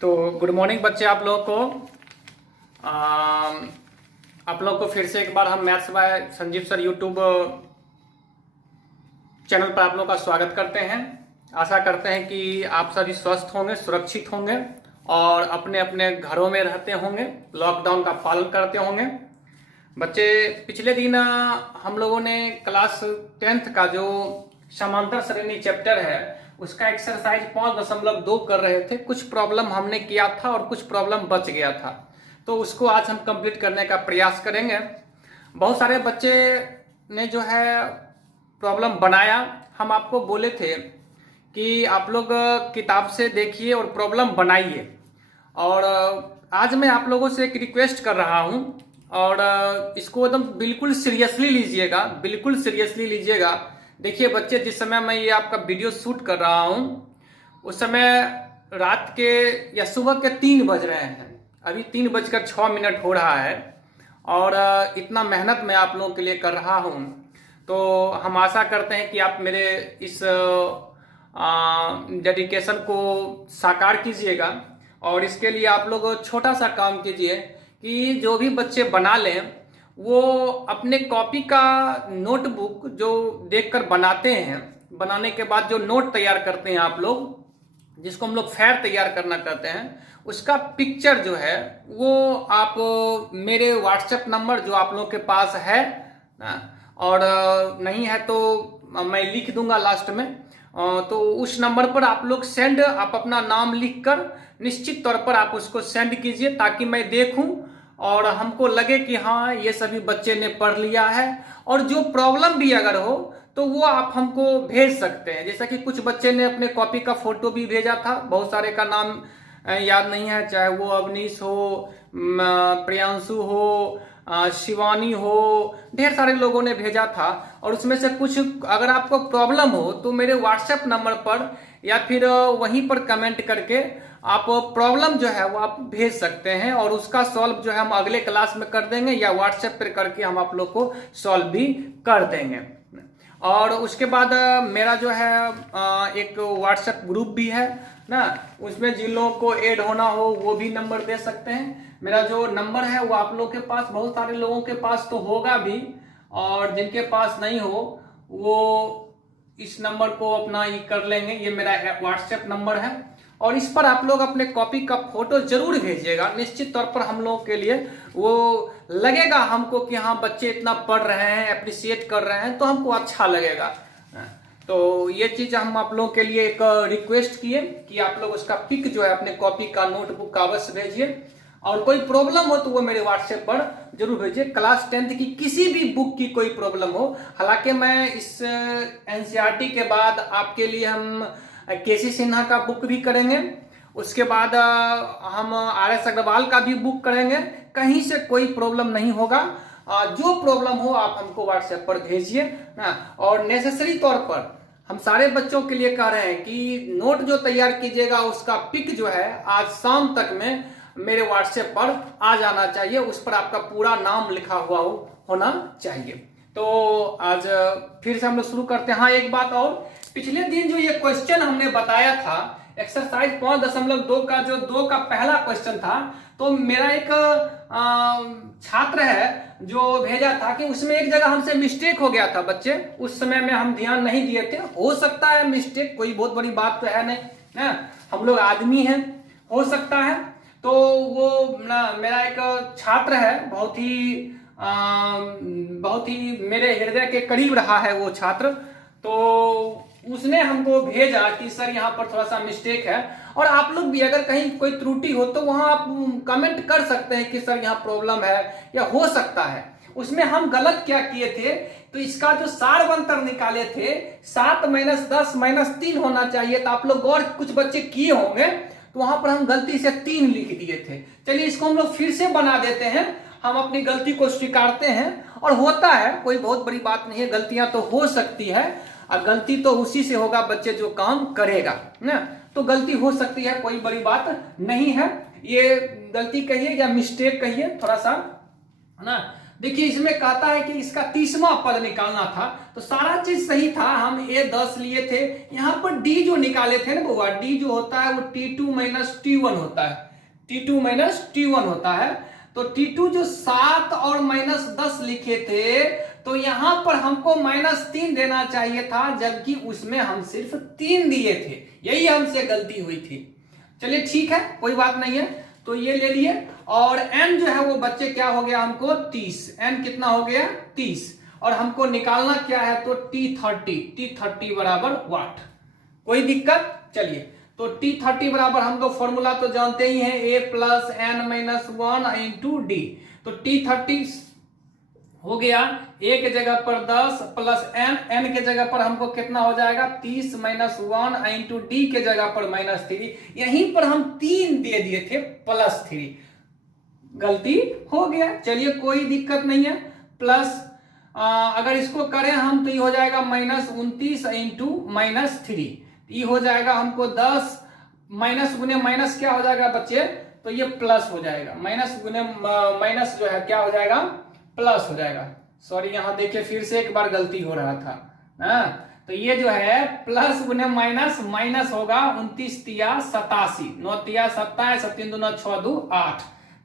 तो good morning बच्चे, आप लोगों को आप लोगों को फिर से एक बार हम maths by Sanjeev sir YouTube channel पर आप लोगों का स्वागत करते हैं। आशा करते हैं कि आप सभी स्वस्थ होंगे, सुरक्षित होंगे और अपने अपने घरों में रहते होंगे, लॉकडाउन का पालन करते होंगे। बच्चे, पिछले दिन हम लोगों ने क्लास 10th का जो समांतर श्रेणी चैप्टर है उसका एक्सरसाइज 5.2 कर रहे थे। कुछ प्रॉब्लम हमने किया था और कुछ प्रॉब्लम बच गया था, तो उसको आज हम कंप्लीट करने का प्रयास करेंगे। बहुत सारे बच्चे ने जो है प्रॉब्लम बनाया। हम आपको बोले थे कि आप लोग किताब से देखिए और प्रॉब्लम बनाइए, और आज मैं आप लोगों से एक रिक्वेस्ट कर रहा हूं और इसको एकदम बिल्कुल सीरियसली लीजिएगा, बिल्कुल सीरियसली लीजिएगा। देखिए बच्चे, जिस समय मैं ये आपका वीडियो शूट कर रहा हूं उस समय रात के या सुबह के 3 बज रहे हैं। अभी 3:06 हो रहा है और इतना मेहनत मैं आप लोगों के लिए कर रहा हूं, तो हम आशा करते हैं कि आप मेरे इस डेडिकेशन को साकार कीजिएगा। और इसके लिए आप लोग छोटा सा काम कीजिए कि जो भी बच्चे बना लें वो अपने कॉपी का नोटबुक जो देखकर बनाते हैं, बनाने के बाद जो नोट तैयार करते हैं आप लोग, जिसको हम लोग फैर तैयार करना कहते हैं, उसका पिक्चर जो है वो आप मेरे व्हाट्सएप नंबर जो आप लोगों के पास है ना, और नहीं है तो मैं लिख दूंगा लास्ट में, तो उस नंबर पर आप लोग सेंड, आप अपना नाम लिखकर निश्चित तौर पर आप उसको सेंड कीजिए ताकि मैं देखूं और हमको लगे कि हाँ ये सभी बच्चे ने पढ़ लिया है। और जो प्रॉब्लम भी अगर हो तो वो आप हमको भेज सकते हैं। जैसा कि कुछ बच्चे ने अपने कॉपी का फोटो भी भेजा था, बहुत सारे का नाम याद नहीं है, चाहे वो अवनीश हो, प्रियांशु हो, शिवानी हो, ढेर सारे लोगों ने भेजा था। और उसमें से कुछ अगर आपको प्रॉब्लम हो तो मेरे व्हाट्सएप नंबर पर या फिर वहीं पर कमेंट करके आप प्रॉब्लम जो है वो आप भेज सकते हैं और उसका सॉल्व जो है हम अगले क्लास में कर देंगे या व्हाट्सएप पर करके हम आप लोग को सॉल्व भी कर देंगे। और उसके बाद मेरा जो है एक व्हाट्सएप ग्रुप भी है ना, उसमें जिन लोगों को ऐड होना हो वो भी नंबर दे सकते हैं। मेरा जो नंबर है वो आप लोगों के पास, बहुत सारे लोगों के पास तो होगा भी, और जिनके पास नहीं हो वो इस नंबर को अपना ये कर लेंगे। ये मेरा व्हाट्सएप नंबर है और इस पर आप लोग अपने कॉपी का फोटो जरूर भेजिएगा। निश्चित तौर पर हम लोगों के लिए वो लगेगा हमको कि हाँ बच्चे इतना पढ़ रहे हैं, अप्रिशिएट कर रहे हैं, तो हमको अच्छा लगेगा। तो ये चीज हम आप लोगों के लिए एक रिक्वेस्ट किए कि आप लोग उसका पिक जो है अपने कॉपी का, नोटबुक का अवश्य भेजिए। और कोई प्रॉब्लम हो तो वो मेरे व्हाट्सएप पर जरूर भेजिए। क्लास 10th की किसी भी बुक की कोई प्रॉब्लम हो, हालांकि मैं इस एनसीईआरटी के बाद आपके लिए हम केसी सिन्हा का बुक भी करेंगे, उसके बाद हम RS अग्रवाल का भी बुक करेंगे। कहीं से कोई प्रॉब्लम नहीं होगा, जो प्रॉब्लम हो आप हमको व्हाट्सएप पर भेजिए ना। और नेसेसरी तौर पर हम सारे बच्चों के लिए कह रहे हैं कि नोट जो तैयार कीजिएगा उसका पिक जो है आज शाम तक में मेरे व्हाट्सएप पर आ जाना चाहिए, उस पर आपका पूरा नाम लिखा हुआ होना चाहिए। तो आज फिर से हम लोग शुरू करते हैं। हाँ, एक बात और, पिछले दिन जो ये क्वेश्चन हमने बताया था एक्सरसाइज 5.2 का, जो 2 का पहला क्वेश्चन था, तो मेरा एक छात्र है जो भेजा था कि उसमें एक जगह हमसे मिस्टेक हो गया था। बच्चे, उस समय में हम ध्यान नहीं दिए थे। हो सकता है मिस्टेक, कोई बहुत बड़ी बात तो है नहीं ना, हम लोग आदमी हैं, हो सकता है। तो वो मेरा एक छात्र है, बहुत ही मेरे हृदय के करीब रहा है वो छात्र। तो उसने हमको भेजा कि सर यहाँ पर थोड़ा सा मिस्टेक है, और आप लोग भी अगर कहीं कोई त्रुटि हो तो वहां आप कमेंट कर सकते हैं कि सर यहाँ प्रॉब्लम है या हो सकता है। उसमें हम गलत क्या किए थे, तो इसका जो सारवंतर निकाले थे 7 - 10 - 3 होना चाहिए था। आप लोग और कुछ बच्चे किए होंगे तो वहां पर हम गलती से 3 लिख दिए थे। चलिए इसको हम लोग फिर से बना देते हैं, हम अपनी गलती को स्वीकारते हैं। और होता है, कोई बहुत बड़ी बात नहीं है, गलतियां तो हो सकती है, और गलती तो उसी से होगा बच्चे जो काम करेगा ना। तो गलती हो सकती है, कोई बड़ी बात नहीं है। ये गलती कहिए या मिस्टेक कहिए, थोड़ा सा ना, देखिए इसमें कहता है कि इसका 30वां पद निकालना था, तो सारा चीज सही था, हम ए 10 लिए थे। यहां पर डी जो निकाले थे ना बुआ, डी जो होता है वो T2 माइनस T1 होता है, T2 माइनस T1 होता है। तो T2 जो 7 और -10 लिखे थे, तो यहां पर हमको -3 देना चाहिए था, जबकि उसमें हम सिर्फ 3 दिए थे, यही हमसे गलती हुई थी। चलिए ठीक है, कोई बात नहीं है, तो ये ले लिए। और n जो है वो बच्चे क्या हो गया हमको 30, n कितना हो गया 30, और हमको निकालना क्या है तो T30 बराबर वाट। कोई दिक्कत? चलिए, तो T30 बराबर हम लोग फॉर्मूला तो जानते ही हैं, a plus n minus 1 into D. तो T30 हो गया, a के जगह पर 10 प्लस n के जगह पर हमको कितना हो जाएगा 30 माइनस 1 इंटू डी के जगह पर -3। यहीं पर हम 3 दे दिए थे +3, गलती हो गया। चलिए कोई दिक्कत नहीं है। प्लस अगर इसको करें हम तो ये हो जाएगा -29 इंटू -3, ये हो जाएगा हमको 10, माइनस गुने माइनस क्या हो जाएगा बच्चे, तो ये प्लस हो जाएगा, माइनस गुने माइनस जो है क्या हो जाएगा प्लस हो जाएगा। सॉरी, यहां देखिए फिर से एक बार गलती हो रहा था ना, तो ये जो है प्लस गुने माइनस, माइनस होगा 29 तिया 87, 9 तिया 27, 7 दूना 6 2 8,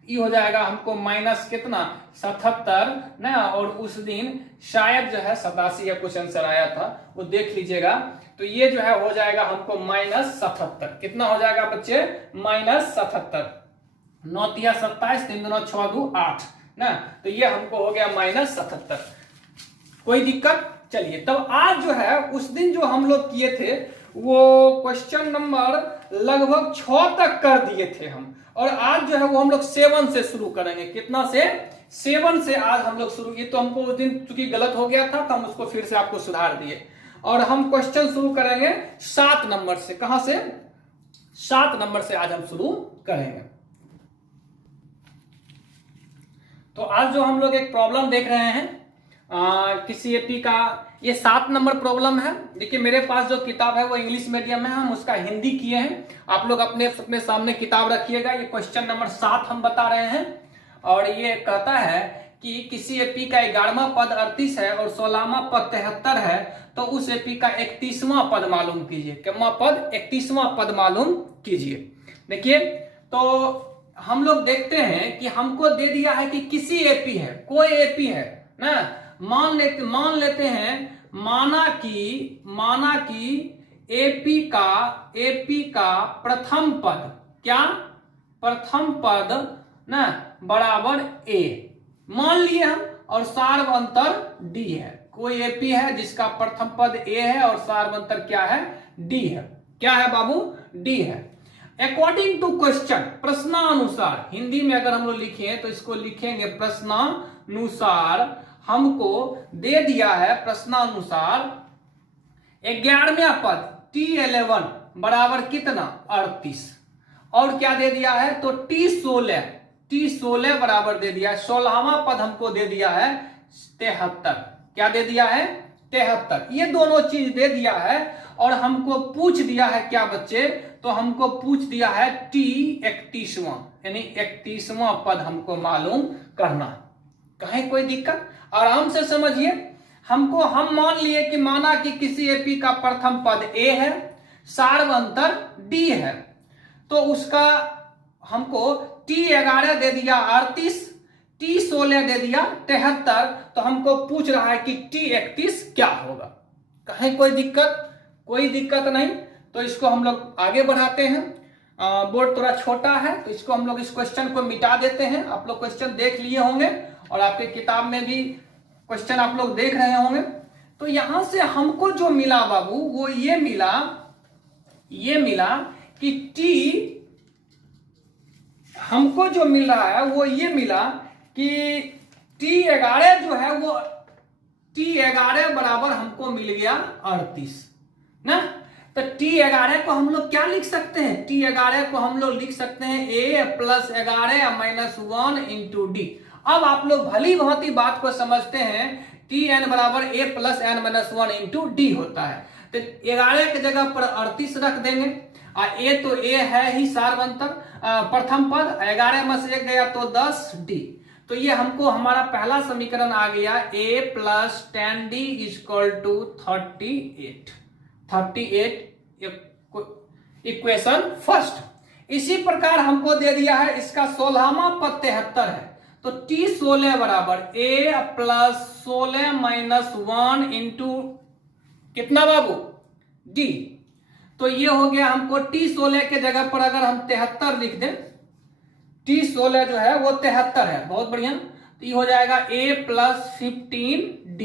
ये हो जाएगा हमको माइनस कितना 77 ना। और उस दिन शायद जो है 87 या कुछ आंसर आया था, वो देख लीजिएगा। तो ये जो है हो जाएगा हमको -77, कितना हो जाएगा बच्चे -77, 9 तिया 27, 3 दूना 6 2 8 ना, तो ये हमको हो गया -77। कोई दिक्कत? चलिए, तब आज जो है उस दिन जो हम लोग किए थे वो क्वेश्चन नंबर लगभग 6 तक कर दिए थे हम, और आज जो है वो हम लोग 7 से शुरू करेंगे। कितना से? 7 से आज हम लोग शुरू किए। तो हमको उस दिन चूंकि गलत हो गया था तो हम उसको फिर से आपको सुधार दिए, और हम क्वेश्चन शुरू करेंगे 7 नंबर से। कहां से? 7 नंबर से आज हम शुरू करेंगे। तो आज जो हम लोग एक प्रॉब्लम देख रहे हैं किसी एपी का, ये 7 नंबर प्रॉब्लम है। देखिए मेरे पास जो किताब है वो इंग्लिश मीडियम है, हम उसका हिंदी किए हैं। आप लोग अपने सामने किताब रखिएगा। ये क्वेश्चन नंबर 7 हम बता रहे हैं, और ये कहता है कि किसी एपी का 11वां पद 38 है और 16वां पद 73 है, तो उस एपी का 31वां पद मालूम कीजिए। कितना पद? 31वां पद मालूम कीजिए। देखिए, तो हम लोग देखते हैं कि हमको दे दिया है कि किसी एपी है, कोई एपी है ना, मान लेते हैं, माना कि एपी का प्रथम पद, क्या प्रथम पद ना बराबर ए मान लिए हम, और सार्वंतर डी है। कोई एपी है जिसका प्रथम पद ए है और सार्वंतर क्या है? डी है। क्या है बाबू? डी है। अकॉर्डिंग टू क्वेश्चन, प्रश्नानुसार, हिंदी में अगर हम लोग लिखे तो इसको लिखेंगे प्रश्नानुसार, हमको दे दिया है प्रश्नानुसार 11वां पद T11 बराबर कितना 38, और क्या दे दिया है तो T16 बराबर दे दिया है, 16वां पद हमको दे दिया है 73। क्या दे दिया है? 73। ये दोनों चीज दे दिया है, और हमको पूछ दिया है क्या बच्चे, तो हमको पूछ दिया है T31वां, यानी 31वां पद हमको मालूम करना। कहीं कोई दिक्कत? आराम से समझिए। हम मान लिए कि माना कि किसी एपी का प्रथम पद ए है, सार्वंतर डी है, तो उसका हमको T11 दे दिया 38, T16 दे दिया 73, तो हमको पूछ रहा है कि T31 क्या होगा। कहीं कोई दिक्कत? कोई दिक्कत नहीं। तो इसको हम लोग आगे बढ़ाते हैं। बोर्ड थोड़ा छोटा है तो इसको हम लोग इस क्वेश्चन को मिटा देते हैं। आप लोग क्वेश्चन देख लिए होंगे और आपके किताब में भी क्वेश्चन आप लोग देख रहे होंगे। तो यहां से हमको जो मिला बाबू वो ये मिला कि हमको जो मिल रहा है वो ये मिला कि T11 जो है वो T11 बराबर हमको मिल गया 38 ना। तो T11 को हम लोग क्या लिख सकते हैं? T11 को हम लोग लिख सकते हैं A plus 11 minus 1 into D. अब आप लोग भली भांति बात को समझते हैं। Tn बराबर A plus n minus 1 into D होता है। तो 11 की जगह पर 38 रख देंगे। A तो A है ही सार्वंतर प्रथम पद, 11 में से 1 गया तो 10 डी। तो ये हमको हमारा पहला समीकरण आ गया a plus 10d equal to 38 equation first. इसी प्रकार हमको दे दिया है इसका 16वां पद 73 है, तो t16 बराबर a प्लस 16 माइनस 1 इंटू कितना बाबू d। तो ये हो गया हमको t16 के जगह पर अगर हम 73 लिख दें, t16 जो है वो 73 है, बहुत बढ़िया। तो ये हो जाएगा a plus 15d,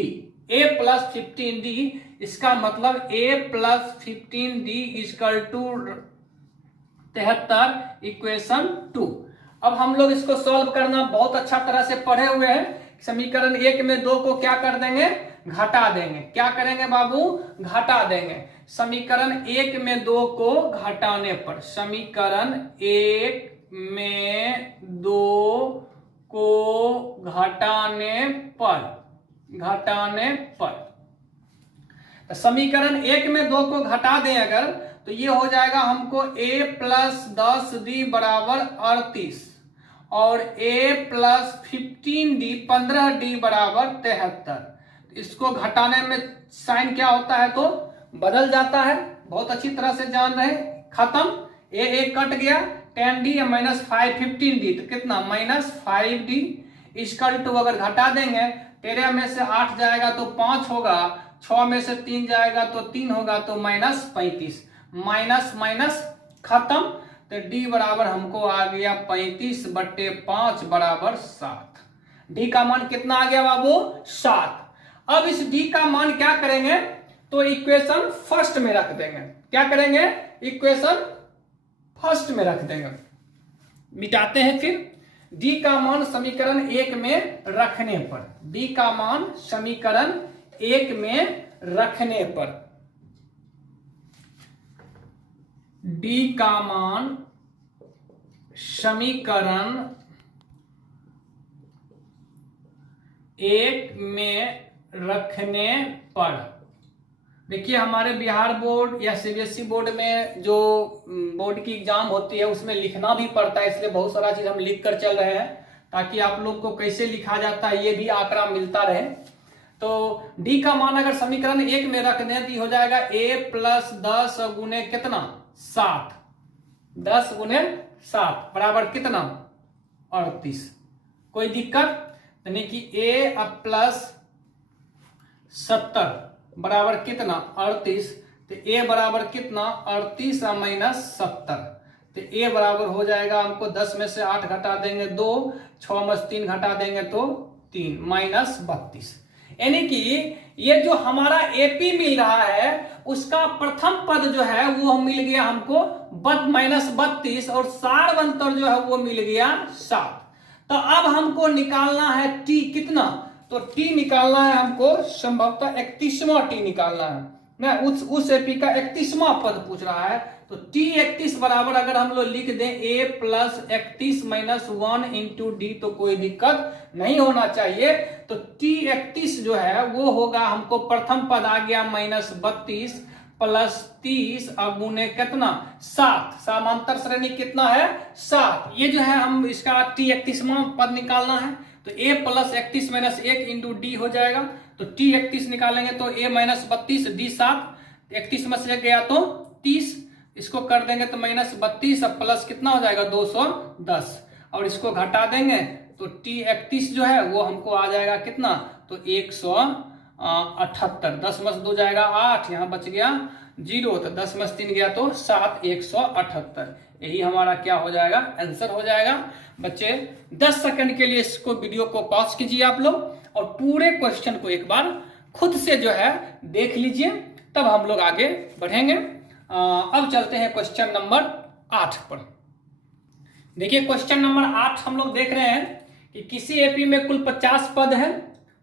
a plus 15d, इसका मतलब a plus 15d equal to 73 equation 2। अब हम लोग इसको सॉल्व करना बहुत अच्छा तरह से पढ़े हुए हैं। समीकरण 1 में 2 को क्या कर देंगे, घटा देंगे। क्या करेंगे बाबू, घटा देंगे। समीकरण 1 में 2 को घटाने पर, समीकरण 1 में 2 को घटाने पर समीकरण 1 में 2 को घटा दें अगर, तो ये हो जाएगा हमको a प्लस 10d बराबर 38 और a प्लस 15d बराबर 73। इसको घटाने में साइन क्या होता है तो बदल जाता है, बहुत अच्छी तरह से जान रहे। खत्म, a कट गया, 10d माइनस 5 15d तो कितना माइनस 5d इक्वल टू, अगर घटा देंगे 13 में से 8 जाएगा तो 5 होगा, 6 में से 3 जाएगा तो 3 होगा, तो माइनस 35, माइनस माइनस खत्म। तो d बराबर हमको आ गया 35/5 बराबर 7। d का मान कितना आ गया बाबू, 7। अब इस d का मान क्या करेंगे तो इक्वेशन फर्स्ट में रख देंगे। क्या करेंगे, इक्वेशन फर्स्ट में रख देंगे। मिटाते हैं फिर। d का मान समीकरण 1 में रखने पर, d का मान समीकरण 1 में रखने पर, d का मान समीकरण 1 में रखने पर, देखिए हमारे बिहार बोर्ड या सीबीएसई बोर्ड में जो बोर्ड की एग्जाम होती है उसमें लिखना भी पड़ता है, इसलिए बहुत सारा चीज हम लिख कर चल रहे हैं ताकि आप लोग को कैसे लिखा जाता है ये भी आंकड़ा मिलता रहे। तो d का मान अगर समीकरण 1 में रख दें तो हो जाएगा a प्लस 10 गुने कितना 7, 10 गुने 7 बराबर कितना 38। कोई दिक्कत यानी कि a प्लस 70 बराबर कितना 38, तो a बराबर कितना 38 माइनस 70, तो a बराबर हो जाएगा हमको 10 में से 8 घटा देंगे 2, 6 में से 3 घटा देंगे तो 3, माइनस 32। यानी कि ये जो हमारा एपी मिल रहा है उसका प्रथम पद जो है वो मिल गया हमको माइनस 32 और सारवंतर जो है वो मिल गया 7। तो अब हमको निकालना है टी कितना, तो टी निकालना है हमको संभवतः 31वां टी निकालना है ना, उस एपी का 31वां पद पूछ रहा है। तो टी 31 बराबर अगर हम लोग लिख दें a plus 31 minus 1 into D तो कोई दिक्कत नहीं होना चाहिए। तो टी 31 जो है वो होगा हमको प्रथम पद आ गया माइनस 32 प्लस 30 अब गुने कितना 7, समांतर श्रेणी कितना है 7। ये जो है हम इसका टी 31वां पद निकालना है, तो a plus 31 minus 1 into D हो जाएगा। तो टी 31 निकालेंगे तो a माइनस 32 डी 7, 31 में से गया तो 30, इसको कर देंगे तो माइनस 32 अब प्लस कितना हो जाएगा 210 और इसको घटा देंगे तो टी 31 जो है वो हमको आ जाएगा कितना तो 178, 10 में से 2 जाएगा 8, यहाँ बच गया 0, तो 10 में से 3 गया तो 7, 178। यही हमारा क्या हो जाएगा आंसर हो जाएगा। बच्चे 10 सेकंड के लिए इसको वीडियो को पॉज कीजिए आप लोग और पूरे क्वेश्चन को एक बार खुद से जो है देख लीजिए, तब हम लोग आगे बढ़ेंगे। अब चलते हैं क्वेश्चन नंबर 8 पर। देखिए क्वेश्चन नंबर 8 हम लोग देख रहे हैं कि किसी एपी में कुल 50 पद है,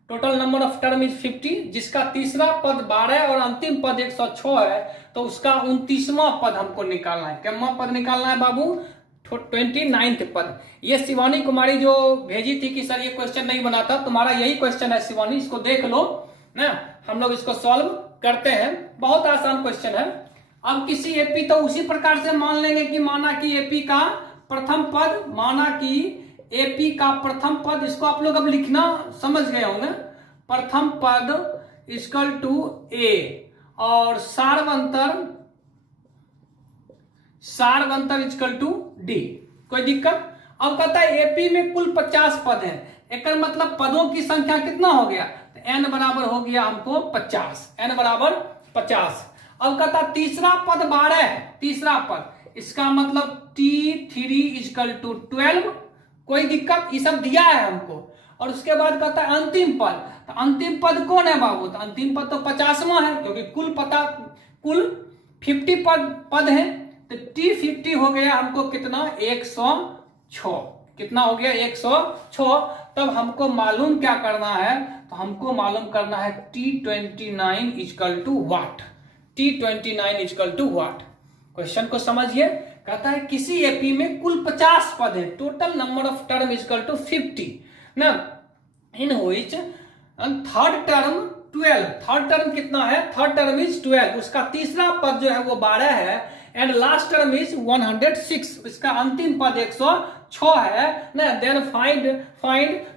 total number of term is 50, जिसका तीसरा पद 12 और अंतिम पद 106 है, तो उसका 29वां पद हमको निकालना है। क्या पद निकालना है बाबू 29th पद। ये शिवानी कुमारी जो भेजी थी कि सर ये क्वेश्चन नहीं बनाता, तुम्हारा यही क्वेश्चन है शिवानी, इसको देख लो ना, हम लोग इसको सॉल्व करते हैं। बहुत आसान क्वेश्चन है। अब किसी एपी तो उसी प्रकार से मान लेंगे कि माना कि एपी का प्रथम पद, माना कि एपी का प्रथम पद, इसको आप लोग अब लिखना समझ गए होंगे। प्रथम पद इक्वल टू ए और सारवंतर इक्वल टू डी। कोई दिक्कत? अब कहता है एपी में कुल 50 पद है, एक मतलब पदों की संख्या कितना हो गया, तो n बराबर हो गया हमको 50, n बराबर 50। अब कहता तीसरा पद 12 है, तीसरा पद, इसका मतलब T3 इक्वल टू 12। कोई दिक्कत? ये सब दिया है हमको। और उसके बाद कहता है अंतिम पद, तो अंतिम पद कौन है बाबू, तो अंतिम पद तो 50वां है, क्योंकि कुल 50 पद है, तो T50 हो गया हमको कितना, 106। कितना हो गया, 106। तब हमको मालूम क्या करना है, तो हमको मालूम करना है T29 equal to what, T29 equal to what. Question को समझिए। कहता है किसी एपी में कुल 50 पद है, total number of term equal to 50 ना, in which third term 12, third term कितना है, थर्ड टर्म इज 12, उसका तीसरा पद जो है वो 12 है, एंड लास्ट टर्म इज 106, इसका अंतिम पद 106 है ना। Then find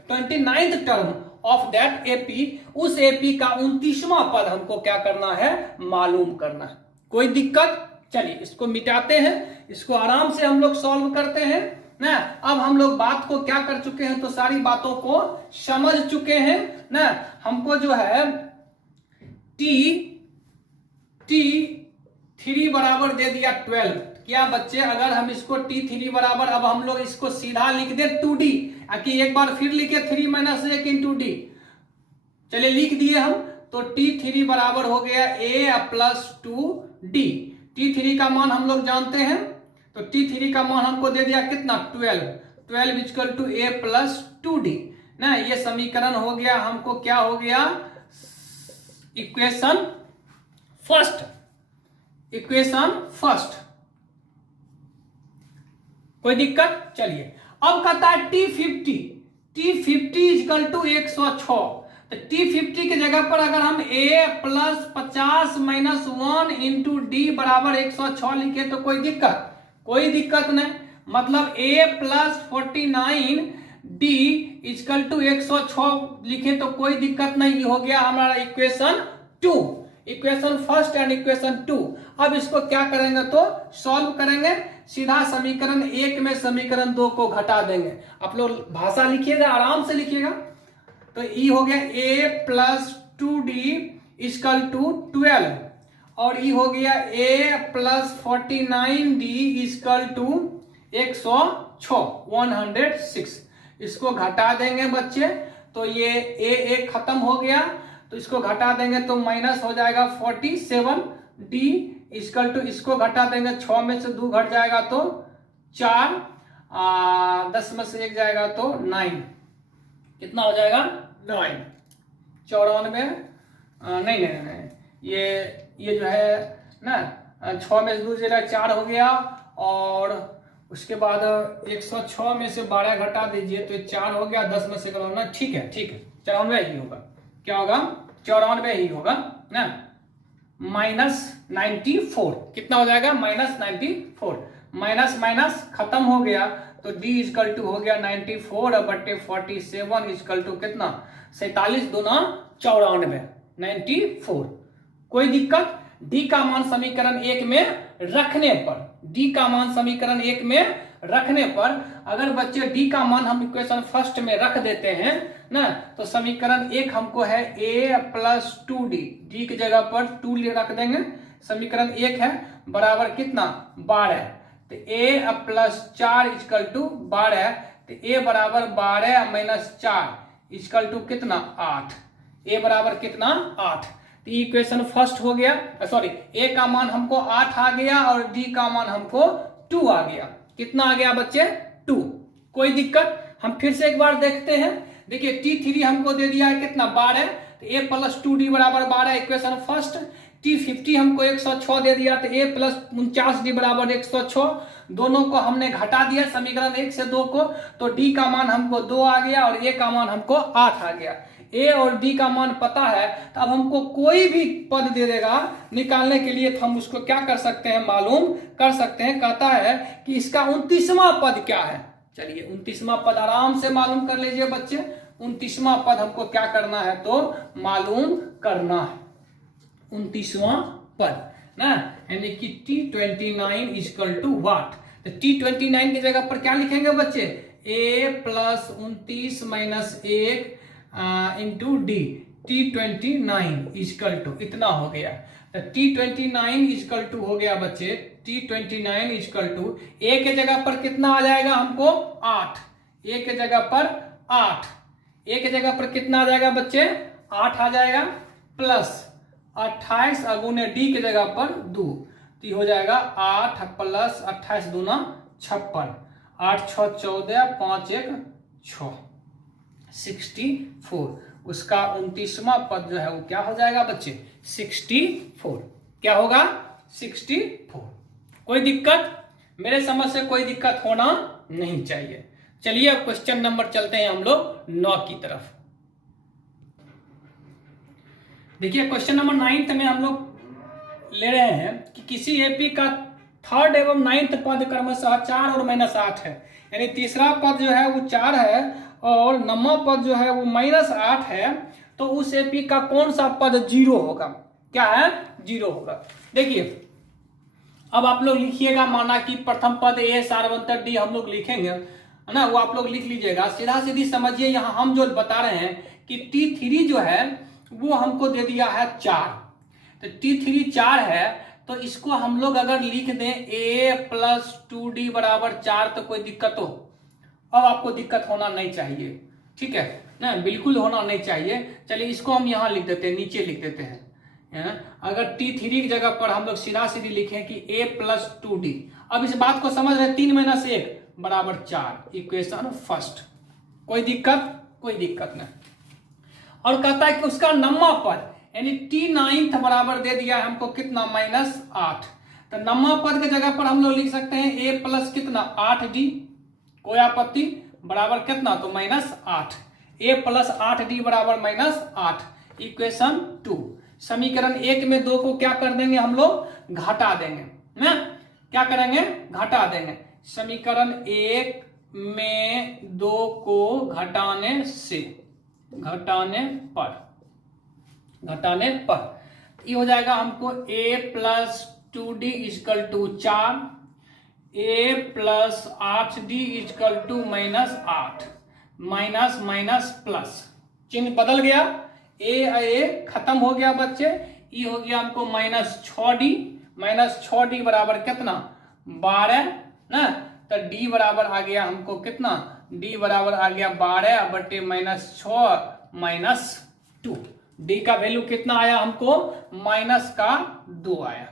29th term of that AP, उस एपी का 29वां पद हमको क्या करना है, मालूम करना है। कोई दिक्कत? चलिए इसको मिटाते हैं, इसको आराम से हम लोग सॉल्व करते हैं ना। अब हम लोग बात को क्या कर चुके हैं, तो सारी बातों को समझ चुके हैं ना। हमको जो है T3 बराबर दे दिया 12। क्या बच्चे, अगर हम इसको T3 बराबर, अब हम लोग इसको सीधा लिख दे 2D, कि एक बार फिर लिखे 3 - 1 इंटू डी। चलिए लिख दिए हम, तो T3 बराबर हो गया A प्लस 2D। T3 का मान हम लोग जानते हैं, तो T3 का मान हमको दे दिया कितना, 12 equal to A plus 2D ना। ये समीकरण हो गया हमको, क्या हो गया, इक्वेशन फर्स्ट। कोई दिक्कत? चलिए अब कहता है T50 इक्वल टू 106, तो T50 की जगह पर अगर हम A plus 50 minus 1 into D बराबर 106 लिखे तो कोई दिक्कत? कोई दिक्कत नहीं। मतलब A plus 49 d equal to 106 लिखे तो कोई दिक्कत नहीं। हो गया हमारा equation 2, equation first and equation 2। अब इसको क्या करेंगे, तो सॉल्व करेंगे। सीधा समीकरण 1 में समीकरण 2 को घटा देंगे। आप लोग भाषा लिखिएगा, आराम से लिखिएगा। तो ई हो गया A plus 2D equal to 12, और ई हो गया A plus 49D equal to 106। इसको घटा देंगे बच्चे, तो ये A खत्म हो गया, तो इसको घटा देंगे तो माइनस हो जाएगा 47D इक्वल टू, इसको घटा देंगे 6 में से 2 घट जाएगा तो 4, 10 में से 1 जाएगा तो 9। कितना हो जाएगा, 9। 94, नहीं, ये जो है ना, 6 में से 2 जगह 4 हो गया, और उसके बाद 106 में से 12 घटा दीजिए तो 4 हो गया, 10 में से करना, ठीक है 94 ही होगा। क्या होगा, 94 ही होगा ना। -94 कितना हो जाएगा, -94। माइनस खत्म हो गया, तो D इक्वल टू हो गया 94/47 इक्वल टू कितना, 47 दूना 94, 94। कोई दिक्कत? D का मान समीकरण 1 में रखने पर, D का मान समीकरण 1 में रखने पर, अगर बच्चे D का मान हम इक्वेशन फर्स्ट में रख देते हैं ना, तो समीकरण 1 हमको है A प्लस 2D, D की जगह पर 2 रख देंगे। समीकरण 1 है बराबर कितना, 12, तो A प्लस 4 इक्वल टू 12, तो A बराबर 12 माइनस 4 इक्वल टू कितना, 8। A बराबर कितना, 8। तो इक्वेशन फर्स्ट हो गया, सॉरी A का मान हमको 8 आ गया, और D का मान हमको 2 आ गया। कितना आ गया बच्चे, 2। कोई दिक्कत? हम फिर से एक बार देखते हैं। देखिए T3 हमको दे दिया है कितना, 12, तो A प्लस 2D बराबर 12 इक्वेशन फर्स्ट। T50 हमको 106 दे दिया, तो A प्लस 49D बराबर 106। दोनों को हमने घटा दिया समीकरण 1 से 2 को, तो D का मान हमको 2 आ गया, और A का मान हमको 8 आ गया। A और D का मान पता है, तो अब हमको कोई भी पद दे देगा निकालने के लिए, तो हम उसको क्या कर सकते हैं, मालूम कर सकते हैं। कहता है कि इसका 29वां पद क्या है, चलिए 29वां पद आराम से मालूम कर लीजिए बच्चे। 29वां पद हमको क्या करना है, तो मालूम करना है 29वां पद ना, यानी कि T29 इजकल टू व्हाट। तो T29 की जगह पर क्या लिखेंगे बच्चे, a plus 29 minus 1 into d. T29 equal to इतना हो गया। तो T29 इजकल टू हो गया बच्चे, T29 इजकल टू a के जगह पर कितना आ जाएगा हमको 8, a के जगह पर 8, a के जगह पर कितना आ जाएगा बच्चे 8 आ जाएगा, प्लस 28 अगुने डी के जगह पर 2, तो हो जाएगा 8 प्लस 28 दूना 56, 8 6 14 5 1 6 64। उसका 29वां पद जो है वो क्या हो जाएगा बच्चे 64। क्या होगा 64। कोई दिक्कत, मेरे समझ से कोई दिक्कत होना नहीं चाहिए। चलिए अब क्वेश्चन नंबर चलते हैं हम लोग 9 की तरफ। देखिए क्वेश्चन नंबर 9 में हम लोग ले रहे हैं कि किसी एपी का 3rd एवं 9th पद क्रमशः 4 और -8 है, यानी तीसरा पद जो है वो 4 है और 9वां पद जो है वो -8 है, तो उस एपी का कौन सा पद 0 होगा, क्या है 0 होगा। देखिए अब आप लोग लिखिएगा, माना कि प्रथम पद ए सार्वंतर डी हम लोग लिखेंगे है ना, वो आप लोग लिख लीजिएगा। सीधा सीधी समझिए, यहाँ हम जो बता रहे हैं कि T3 जो है वो हमको दे दिया है 4, तो T3 4 है, तो इसको हम लोग अगर लिख दें a प्लस 2d बराबर 4 तो कोई दिक्कत हो, अब आपको दिक्कत होना नहीं चाहिए, ठीक है ना, बिल्कुल होना नहीं चाहिए। चलिए इसको हम यहाँ लिख देते हैं, नीचे लिख देते हैं। अगर T3 की जगह पर हम लोग सीधा सीधी लिखें कि a प्लस 2d, अब इस बात को समझ रहे 3 - 1 बराबर 4, इक्वेशन फर्स्ट। कोई दिक्कत नहीं। और कहता है कि उसका 9वां पद यानी T9 बराबर दे दिया है हमको कितना -8, तो 9वां पद के जगह पर हम लोग लिख सकते हैं a प्लस कितना 8d, कोई आपत्ति, बराबर कितना तो -8, a प्लस 8d बराबर -8, इक्वेशन 2। समीकरण 1 में 2 को क्या कर देंगे हम लोग घटा देंगे ना, क्या करेंगे घटा देंगे। समीकरण 1 में 2 को घटाने पर ये हो जाएगा हमको a plus 2d equal to 4, a plus 8d equal to -8, minus minus plus, चिन्ह बदल गया, a खत्म हो गया बच्चे, ये हो गया हमको -6d बराबर कितना 12 ना, तो d बराबर आ गया हमको कितना, d बराबर आ गया 12 बटे -6 -2, d का वैल्यू कितना आया हमको -2 आया।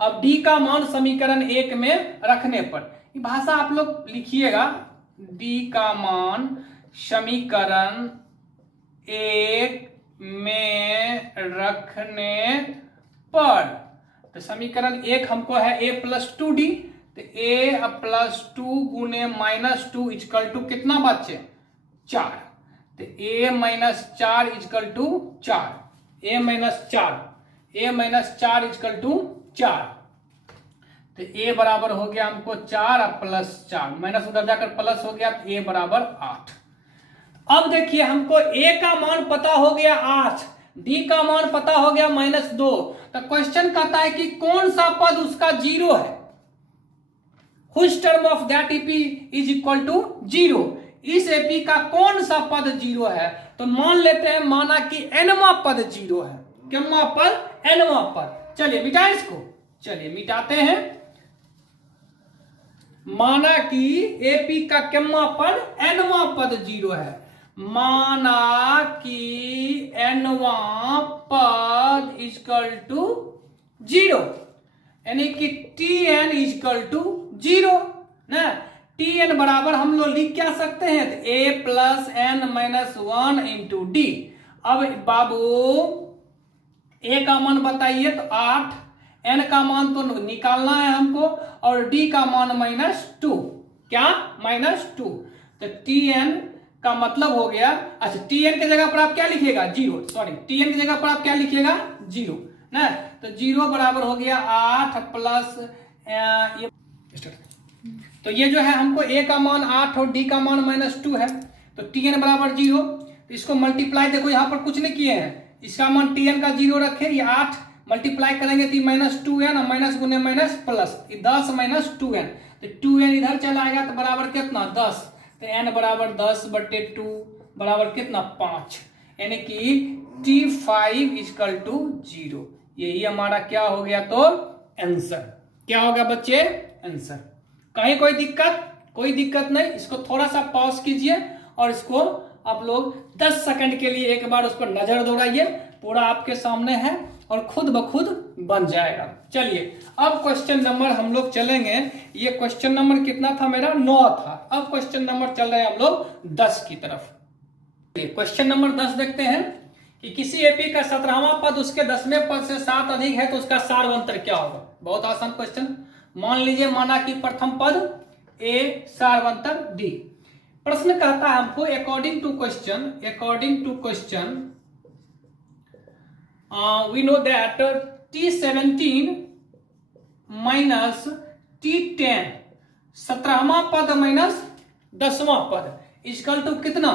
अब d का मान समीकरण 1 में रखने पर, ये भाषा आप लोग लिखिएगा, d का मान समीकरण 1 में रखने पर, तो समीकरण 1 हमको है a प्लस 2d, तो a प्लस 2 गुने -2 इजकल टू कितना बच्चे 4, तो a - 4 equal to 4, a - 4 equal to 4, तो a बराबर हो गया हमको 4 प्लस 4, माइनस उधर जाकर प्लस हो गया, तो a बराबर 8। अब देखिए हमको a का मान पता हो गया 8, d का मान पता हो गया -2, तो क्वेश्चन कहता है कि कौन सा पद उसका 0 है, Which term of that AP is equal to 0, इस एपी का कौन सा पद 0 है, तो मान लेते हैं माना कि nवां पद 0 है, कितवां पद nवां पद। चलिए मिटाएं इसको, चलिए मिटाते हैं। माना कि एपी का कितवां पद nवां पद 0 है, माना कि nवां पद इक्वल टू 0, यानी कि Tn इक्वल टू 0 ना, Tn बराबर हम लोग लिख क्या सकते हैं, तो a plus n - 1 into D. अब बाबू a का मान बताइए तो 8, n का मान तो निकालना है हमको, और d का मान -2, क्या -2, तो Tn का मतलब हो गया, अच्छा Tn की जगह पर आप क्या लिखिएगा 0, सॉरी Tn की जगह पर आप क्या लिखिएगा 0 ना, तो 0 बराबर हो गया 8 प्लस तो ये जो है हमको a का मान 8 और d का मान -2 है, तो tn बराबर 0। तो इसको मल्टीप्लाई, देखो यहाँ पर कुछ नहीं किए हैं, इसका मान tn का 0 रखे, ये 8 मल्टीप्लाई करेंगे तो -2n और माइनस गुने माइनस प्लस 10 - 2n, तो 2n इधर चला आएगा तो बराबर कितना 10, तो n बराबर 10/2 बराबर कितना 5, यानी कि T5 = 0। यही हमारा क्या हो गया, तो आंसर क्या हो गया बच्चे, आंसर। कहीं कोई दिक्कत, कोई दिक्कत नहीं। इसको थोड़ा सा पॉज कीजिए और इसको आप लोग 10 सेकंड के लिए एक बार उस पर नजर दौड़ाइए, पूरा आपके सामने है और खुद ब खुद बन जाएगा। चलिए अब क्वेश्चन नंबर हम लोग चलेंगे, ये क्वेश्चन नंबर कितना था मेरा, 9 था। अब क्वेश्चन नंबर चल रहे हैं हम लोग 10 की तरफ। क्वेश्चन नंबर 10 देखते हैं कि किसी एपी का 17वां पद उसके 10वें पद से 7 अधिक है तो उसका सारवंतर क्या होगा। बहुत आसान क्वेश्चन। मान लीजिए, माना कि प्रथम पद ए, सारवंतर डी। प्रश्न कहता है हमको according to question we know that T17 minus T10, 17वां पद माइनस 10वां पद इक्वल टू कितना,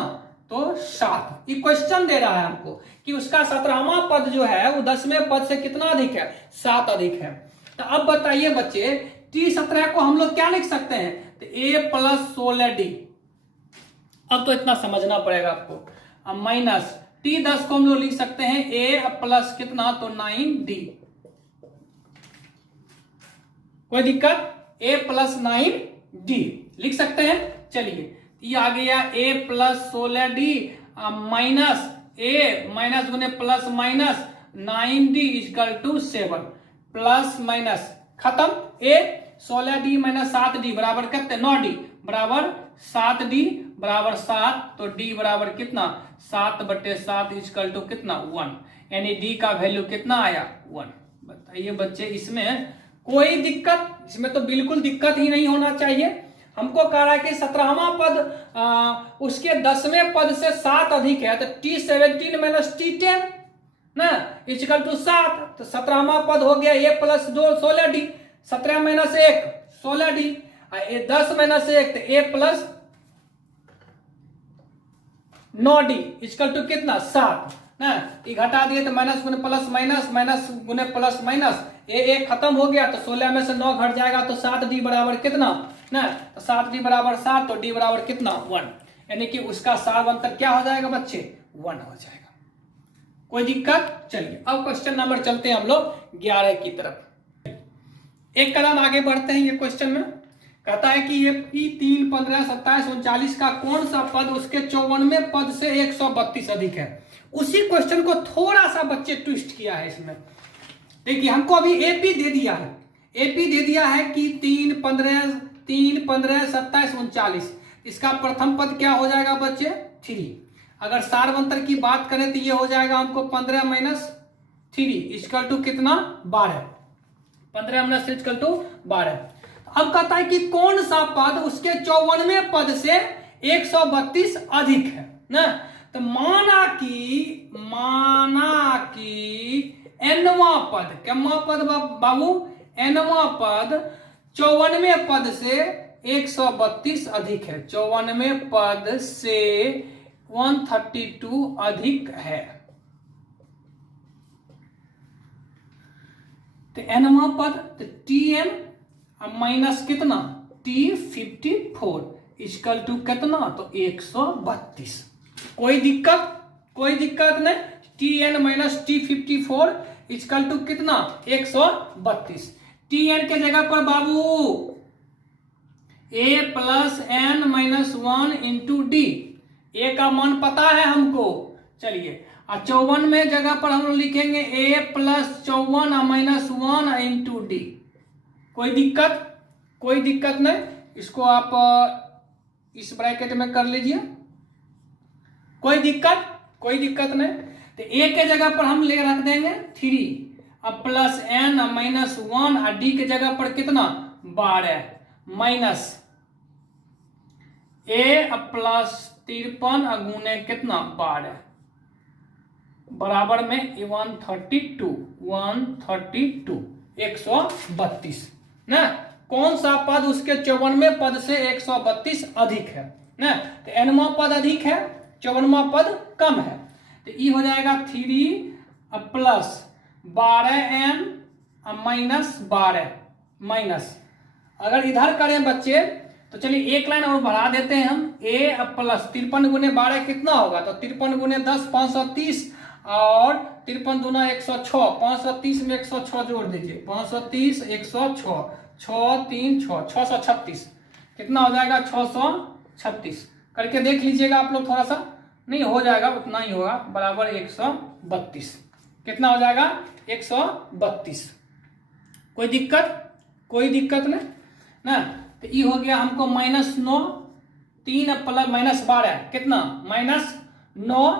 तो 7। ये क्वेश्चन दे रहा है हमको कि उसका 17वां पद जो है वो 10वें पद से कितना अधिक है, 7 अधिक है। तो अब बताइए बच्चे, T17 को हम लोग क्या लिख सकते हैं, तो A + 16D। अब तो इतना समझना पड़ेगा आपको। अब माइनस T10 को हम लोग लिख सकते हैं A प्लस कितना, तो 9D। कोई दिक्कत, A + 9D लिख सकते हैं। चलिए ये आ गया A + 16D minus A minus गुने plus minus 9D = 7 plus minus खत्म। A 16D - 7D बराबर कितने, 9D बराबर 7D बराबर 7, तो D बराबर कितना 7/7 = कितना 1, यानी D का वैल्यू कितना आया 1। बताइए बच्चे, इसमें कोई दिक्कत, इसमें तो बिल्कुल दिक्कत ही नहीं होना चाहिए। हमको कह रहा है कि 17वां पद उसके 10वें पद से 7 अधिक है, तो T17 - T10 ना = 7, तो 17वां पद हो गया A + 2 16D, 17 - 1 16D, 10 - 1 तो A + 9D = कितना 7 ना। ये घटा दिए तो माइनस गुने प्लस माइनस, माइनस गुने प्लस माइनस, ए खत्म हो गया, तो 16 में से 9 घट जाएगा, तो 7D बराबर कितना ना, तो 7D बराबर 7, तो D बराबर कितना 1, यानी कि उसका सारवंतर क्या हो जाएगा बच्चे, 1 हो जाएगा। कोई दिक्कत। चलिए अब क्वेश्चन नंबर चलते हैं हम लोग 11 की तरफ। एक कदम आगे बढ़ते हैं। ये क्वेश्चन में कहता है कि ये P3 15 27 39 का कौन सा पद उसके 54वें पद से 132 अधिक है। उसी क्वेश्चन को थोड़ा सा बच्चे ट्विस्ट किया है इसमें। देखिए हमको अभी एपी दे दिया है, एपी दे दिया है कि 3 15 27 39, इसका प्रथम पद क्या हो जाएगा बच्चे 3। अगर सारवंतर की बात करें तो ये हो जाएगा हमको 15 - 3 = कितना 12, 15 - 3 = 12। अब कहता है कि कौन सा पद उसके 54वें पद से 132 अधिक है ना। तो माना कि nवां पद, क्या पद बाबू, nवां पद 54वें पद से 132 अधिक है, 54वें पद से 132 अधिक है। तो nवां पद, तो Tn माइनस कितना T54 = कितना, तो 132। कोई दिक्कत नहीं। Tn - T54 = कितना 132। Tn के जगह पर बाबू A + n - 1 × D, A का मान पता है हमको। चलिए 54 में जगह पर हम लोग लिखेंगे A + 54 - 1 × D। कोई दिक्कत नहीं। इसको आप इस ब्रैकेट में कर लीजिए, कोई दिक्कत नहीं। तो A के जगह पर हम ले रख देंगे 3, अब प्लस n - 1 और D के जगह पर कितना 12 माइनस A + 53 गुने कितना 12 बराबर में 132 132 ना। कौन सा पद उसके 54वें पद से 132 अधिक है ना। तो एनवा पद अधिक है, 54वां पद कम है। तो ये हो जाएगा 3 प्लस 12n माइनस 12 माइनस, अगर इधर करें बच्चे तो चलिए एक लाइन और बढ़ा देते हैं हम, a प्लस 53 गुने 12 कितना होगा, तो 53 गुने 10 530 और 53 दूना 106, 530 में 106 जोड़ दीजिए, 530 106 6 3 6 636, कितना हो जाएगा 636। करके देख लीजिएगा आप लोग, थोड़ा सा नहीं हो जाएगा उतना ही होगा, बराबर 132। कितना हो जाएगा 132। कोई दिक्कत नहीं ना। तो ये हो गया हमको -9, 3 प्लस -12 कितना, -9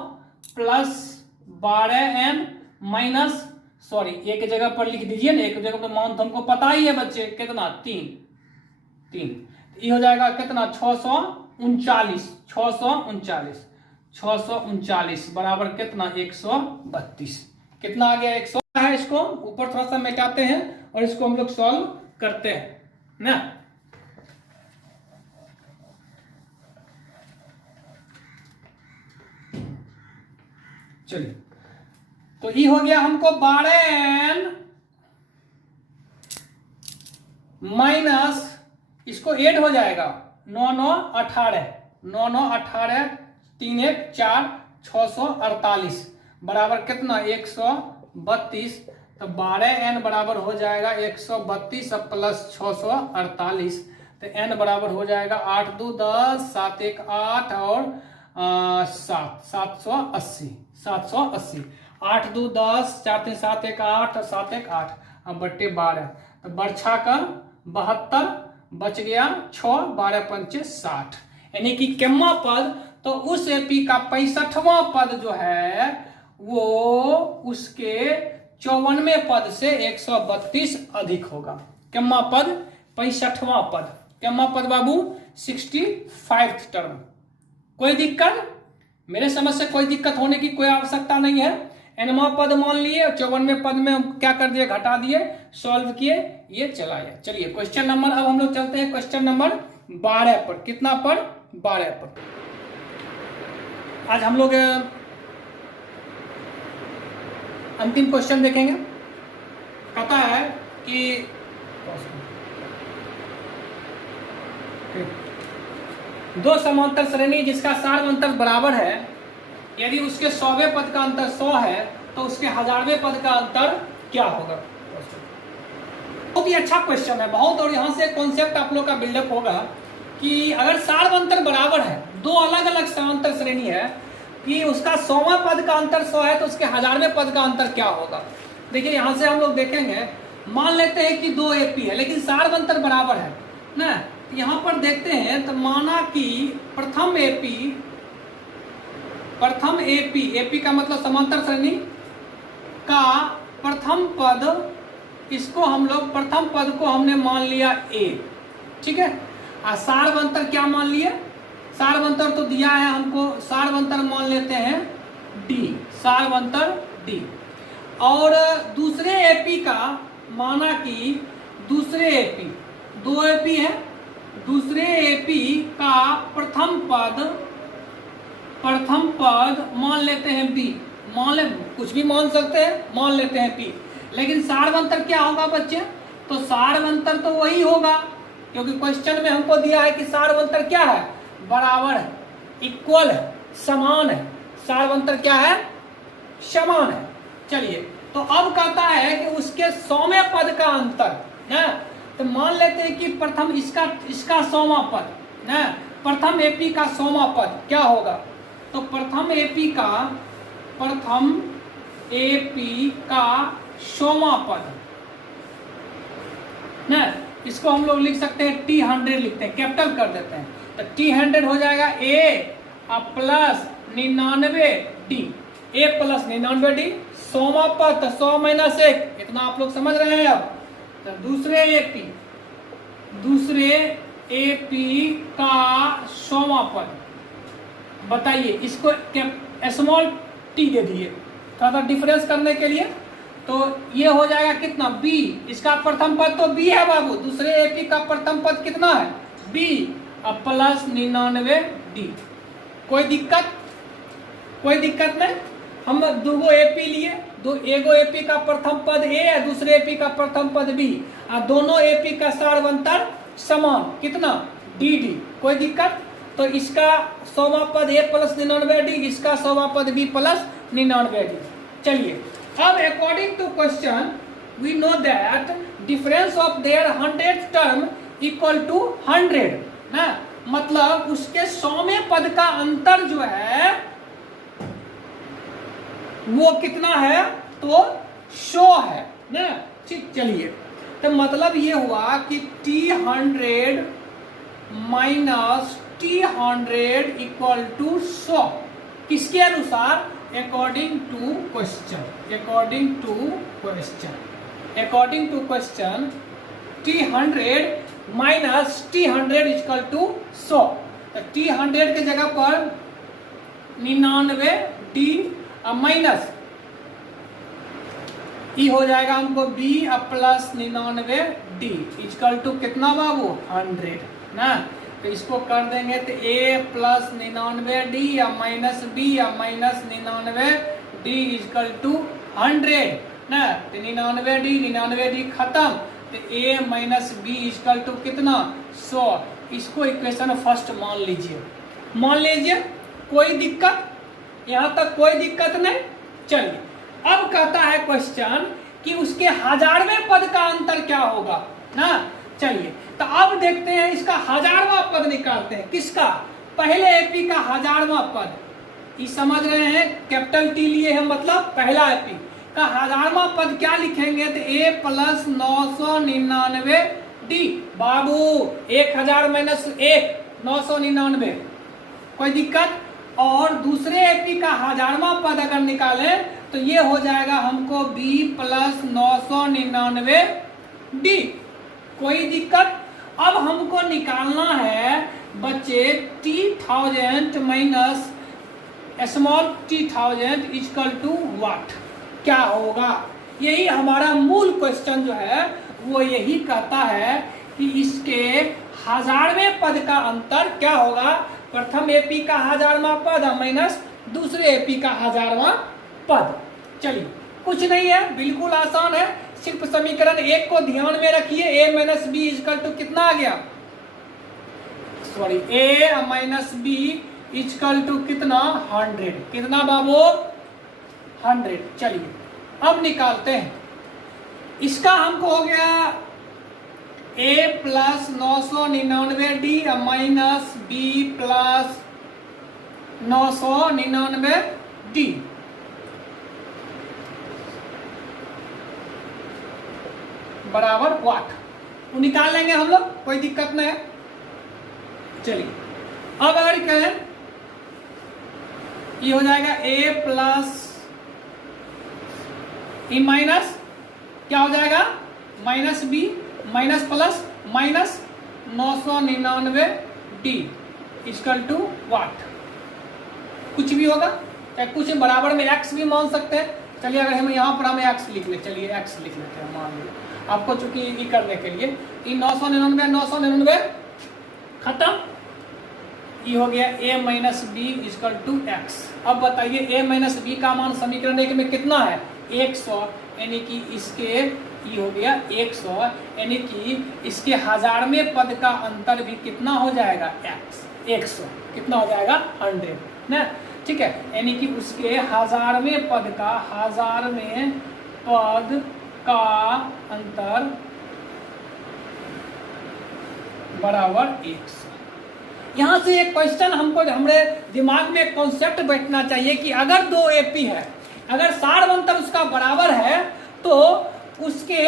प्लस 12n माइनस, सॉरी एक जगह पर लिख दीजिए ना, एक जगह पर मान तो हमको पता ही है बच्चे, कितना 3। ये हो जाएगा कितना 639 बराबर कितना 132। कितना आ गया 100 है। इसको ऊपर थोड़ा सा मिटाते हैं और इसको हम लोग सॉल्व करते हैं ना। चलिए, तो ये हो गया हमको 12n माइनस, इसको ऐड हो जाएगा 9 9 18 9 9 18 3 1 4 648 बराबर कितना 132। तो 12n बराबर हो जाएगा 132 प्लस 648, तो n बराबर हो जाएगा 8 2 10 7 1 8 और 780 8 2 10 4 3 7 1 8 7 1 8 अब बट्टे 12, तो बरछा का 72 बच गया 6 12 पंचे 60, यानी कि केम्मा पद तो उस एपी का 65वां पद जो है वो उसके 54वें पद से 132 अधिक होगा। केम्मा पद 65वां पद, केम्मा पद बाबू 65th टर्म। कोई दिक्कत, मेरे समझ से कोई दिक्कत होने की कोई आवश्यकता नहीं है। एनवा पद मान लिए, 54वें पद में हम क्या कर दिए, घटा दिए, सॉल्व किए, ये चलाया। चलिए क्वेश्चन नंबर, अब हम लोग चलते हैं क्वेश्चन नंबर 12 पर। कितना पर, 12 पर। आज हम लोग अंतिम क्वेश्चन देखेंगे। कहता है कि दो समांतर श्रेणी जिसका सार्व अंतर बराबर है, यदि उसके 100वें पद का अंतर 100 है तो उसके 1000वें पद का अंतर क्या होगा। बहुत ही अच्छा क्वेश्चन है बहुत, और यहाँ से कॉन्सेप्ट आप लोग का बिल्डअप होगा कि अगर सार्व अंतर बराबर है, दो अलग अलग समांतर श्रेणी है, कि उसका 100वां पद का अंतर 100 है तो उसके 1000वें पद का अंतर क्या होगा। देखिए यहाँ से हम लोग देखेंगे, मान लेते हैं कि 2 एपी है लेकिन सार्व अंतर बराबर है ना। यहाँ पर देखते हैं तो माना कि प्रथम एपी का मतलब समांतर श्रेणी का प्रथम पद, इसको हम लोग प्रथम पद को हमने मान लिया ए, ठीक है। और सार्व अंतर क्या मान लिए, सार्व अंतर तो दिया है हमको, सार्व अंतर मान लेते हैं डी, सार्व अंतर डी। और दूसरे एपी का माना कि दूसरे एपी, 2 एपी है, दूसरे एपी का प्रथम पद मान लेते हैं बी, कुछ भी मान सकते हैं, मान लेते हैं पी। लेकिन सार्व अंतर क्या होगा बच्चे, तो सार्व अंतर तो वही होगा, क्योंकि क्वेश्चन में हमको दिया है कि सार्व अंतर क्या है, बराबर है, इक्वल है, समान है। सार्व अंतर क्या है, समान है। चलिए, तो अब कहता है कि उसके 100वें पद का अंतर ना, तो मान लेते हैं कि प्रथम इसका 100वां पद ना, प्रथम एपी का 100वां पद क्या होगा, तो प्रथम एपी का 100वां पद ना, इसको हम लोग लिख सकते हैं T100 लिखते हैं, कैपिटल कर देते हैं, तो T100 हो जाएगा A plus 99D, A plus 99D 100वां पद, 100 माइनस 1, इतना आप लोग समझ रहे हैं। अब तो दूसरे एपी का 100वां पद, बताइए इसको स्मॉल टी दे दिए थोड़ा सा डिफरेंस करने के लिए, तो ये हो जाएगा कितना बी, इसका प्रथम पद तो बी है बाबू, दूसरे एपी का प्रथम पद कितना है बी, अब प्लस 99 डी। कोई दिक्कत, कोई दिक्कत नहीं। हम दो एपी लिए, दो एगो एपी का प्रथम पद ए है, दूसरे एपी का प्रथम पद बी, और दोनों एपी का सार्वंतर समान कितना डी डी। कोई दिक्कत, तो इसका 100वां पद ए प्लस 99 डी, इसका 100वां पद बी प्लस 99 डी। चलिए अब according to question we know that difference of their 100th term equal to 100 ना, मतलब उसके 100वें पद का अंतर जो है वो कितना है, तो 100 है ना। ठीक, चलिए तो मतलब ये हुआ कि T100 minus T100 equal to 100, किसके अनुसार, according to question, according to question, according to question T100 minus T100 equal to 100। तो T100 के जगह पर 99 डी माइनस ई हो जाएगा हमको b plus 99 d equal to कितना बाबू 100 ना। तो इसको कर देंगे तो ए प्लस 99 डी या माइनस बी या माइनस 99 डी इक्वल टू 100 ना। तो 99 डी खत्म, तो a minus b equal to कितना 100। इसको इक्वेशन फर्स्ट मान लीजिए, मान लीजिए, कोई दिक्कत, यहाँ तक कोई दिक्कत नहीं। चलिए अब कहता है क्वेश्चन कि उसके 1000वें पद का अंतर क्या होगा ना। चलिए तो अब देखते हैं इसका 1000वां पद निकालते हैं, किसका, पहले एपी का 1000वां पद, ये समझ रहे हैं, कैपिटल टी लिए हैं, मतलब पहला एपी का 1000वां पद क्या लिखेंगे, तो a plus 999 D Babu, 1000 minus 1 999, कोई दिक्कत। और दूसरे एपी का 1000वां पद अगर निकालें तो ये हो जाएगा हमको बी प्लस 999 डी, कोई दिक्कत। अब हमको निकालना है बच्चे T1000 minus small T1000 equal to what, क्या होगा। यही हमारा मूल क्वेश्चन जो है वो यही कहता है कि इसके 1000वें पद का अंतर क्या होगा, प्रथम एपी का 1000वां पद माइनस दूसरे एपी का 1000वां पद। चलिए कुछ नहीं है, बिल्कुल आसान है, सिर्फ समीकरण 1 को ध्यान में रखिए, a minus b equal to कितना आ गया, sorry a minus b equal to कितना 100, कितना बाबू 100। चलिए अब निकालते हैं, इसका हमको हो गया a plus 999 d minus b plus 999 d बराबर व्हाट, वो निकाल लेंगे हम लोग, कोई दिक्कत नहीं है। चलिए अब अगर कहें ये हो जाएगा a प्लस ई माइनस क्या हो जाएगा minus b minus plus minus 999 d equal to what, कुछ भी होगा, चाहे कुछ बराबर में x भी मान सकते हैं। चलिए अगर हम यहाँ पर हमें x लिख ले, चलिए x लिख लेते हैं, मान लीजिए आपको चूंकि ये करने के लिए, ये 999 खत्म, ये हो गया a minus b equal to x. अब बताइए a माइनस बी का मान समीकरण 1 में कितना है 100, यानी कि इसके ये हो गया 100, यानी कि इसके 1000वें पद का अंतर भी कितना हो जाएगा x 100, कितना हो जाएगा 100 ना, ठीक है। यानी कि उसके 1000वें पद का 1000वें पद का अंतर बराबर 100। यहाँ से एक क्वेश्चन हमको हमारे दिमाग में एक कॉन्सेप्ट बैठना चाहिए कि अगर दो एपी है, अगर सार्वंतर उसका बराबर है तो उसके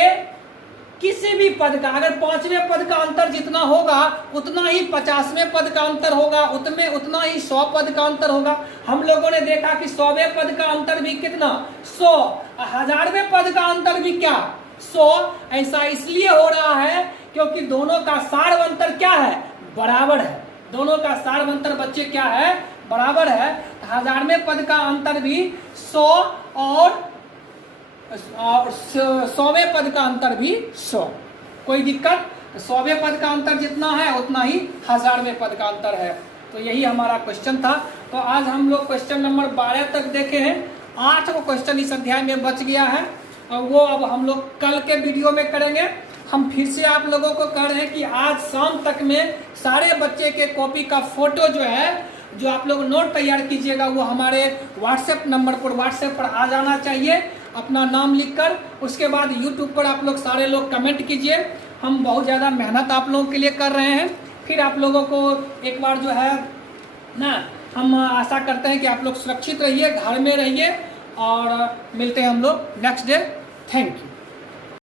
किसी भी पद का अगर 5वें पद का अंतर जितना होगा उतना ही 50वें पद का अंतर होगा, उतना ही 100 पद का अंतर होगा। हम लोगों ने देखा कि 100वें पद का अंतर भी कितना 100, 1000वें पद का अंतर भी क्या 100। ऐसा इसलिए हो रहा है क्योंकि दोनों का सार्वंतर क्या है बराबर है, दोनों का सार्वंतर बच्चे क्या है बराबर है। 1000वें पद का अंतर भी 100 और और 100वें पद का अंतर भी 100। कोई दिक्कत? 100वें पद का अंतर जितना है उतना ही 1000वें पद का अंतर है। तो यही हमारा क्वेश्चन था। तो आज हम लोग क्वेश्चन नंबर 12 तक देखे हैं। 8 वो क्वेश्चन इस अध्याय में बच गया है और वो अब हम लोग कल के वीडियो में करेंगे। हम फिर से आप लोगों को कह रहे हैं कि आज शाम तक में सारे बच्चे के कॉपी का फोटो जो है, जो आप लोग नोट तैयार कीजिएगा, वो हमारे व्हाट्सएप नंबर पर व्हाट्सएप पर आ जाना चाहिए अपना नाम लिखकर। उसके बाद यूट्यूब पर आप लोग सारे लोग कमेंट कीजिए। हम बहुत ज़्यादा मेहनत आप लोगों के लिए कर रहे हैं। फिर आप लोगों को एक बार जो है ना, हम आशा करते हैं कि आप लोग सुरक्षित रहिए, घर में रहिए और मिलते हैं हम लोग नेक्स्ट डे। Thank you.